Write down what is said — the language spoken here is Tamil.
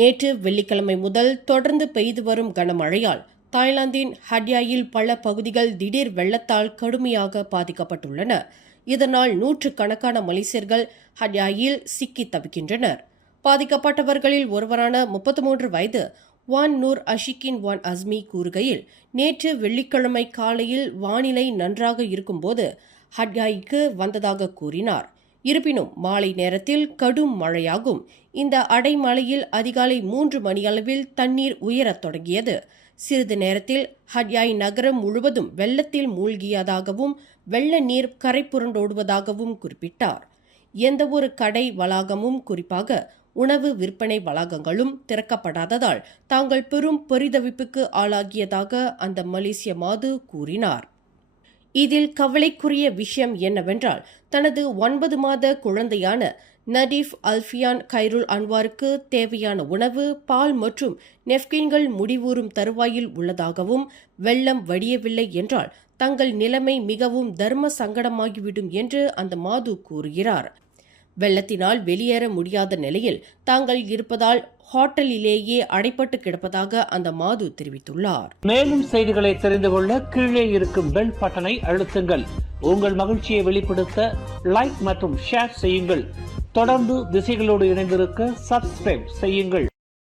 நேற்று வெள்ளிக்கிழமை முதல் தொடர்ந்து பெய்து வரும் கனமழையால் தாய்லாந்தின் ஹட்யாயில் பல பகுதிகள் திடீர் வெள்ளத்தால் கடுமையாக பாதிக்கப்பட்டுள்ளன. இதனால் நூற்றுக்கணக்கான மலேசியர்கள் ஹட்யாயில் சிக்கி தவிக்கின்றனர். பாதிக்கப்பட்டவர்களில் ஒருவரான 33 வயது வான் நூர் அஷிகின் வான் அஸ்மி கூறுகையில், நேற்று வெள்ளிக்கிழமை காலையில் வானிலை நன்றாக இருக்கும்போது ஹட்யாய்க்கு வந்ததாக கூறினார். இருப்பினும் மாலை நேரத்தில் கடும் மழையாகும். இந்த அடைமழையில் அதிகாலை 3 மணியளவில் தண்ணீர் உயரத் தொடங்கியது. சிறிது நேரத்தில் ஹட்யாய் நகரம் முழுவதும் வெள்ளத்தில் மூழ்கியதாகவும் வெள்ள நீர் கரை புரண்டோடுவதாகவும் குறிப்பிட்டார். எந்தவொரு கடை வளாகமும், குறிப்பாக உணவு விற்பனை வளாகங்களும் திறக்கப்படாததால் தாங்கள் பெரும் பரிதவிப்புக்கு ஆளாகியதாக அந்த மலேசிய மாது கூறினார். இதில் கவலைக்குரிய விஷயம் என்னவென்றால், தனது 9 மாத குழந்தையான நடீஃப் அல்ஃபியான் கைருல் அன்வாருக்கு தேவையான உணவு, பால் மற்றும் நெப்கின்கள் முடிவூறும் தருவாயில் உள்ளதாகவும், வெள்ளம் வடியவில்லை என்றால் தங்கள் நிலைமை மிகவும் தர்ம சங்கடமாகிவிடும் என்று அந்த மாது கூறுகிறார். வெள்ளத்தினால் வெளியேற முடியாத நிலையில் தாங்கள் இருப்பதால் ஹோட்டலிலேயே அடைப்பட்டு கிடப்பதாக அந்த மாது தெரிவித்துள்ளார். மேலும் செய்திகளை தெரிந்து கொள்ள கீழே இருக்கும் பெல் பட்டனை அழுத்துங்கள். உங்கள் மகிழ்ச்சியை வெளிப்படுத்த லைக் மற்றும் ஷேர் செய்யுங்கள். தொடர்ந்து திசைகளோடு இணைந்திருக்க சப்ஸ்கிரைப் செய்யுங்கள்.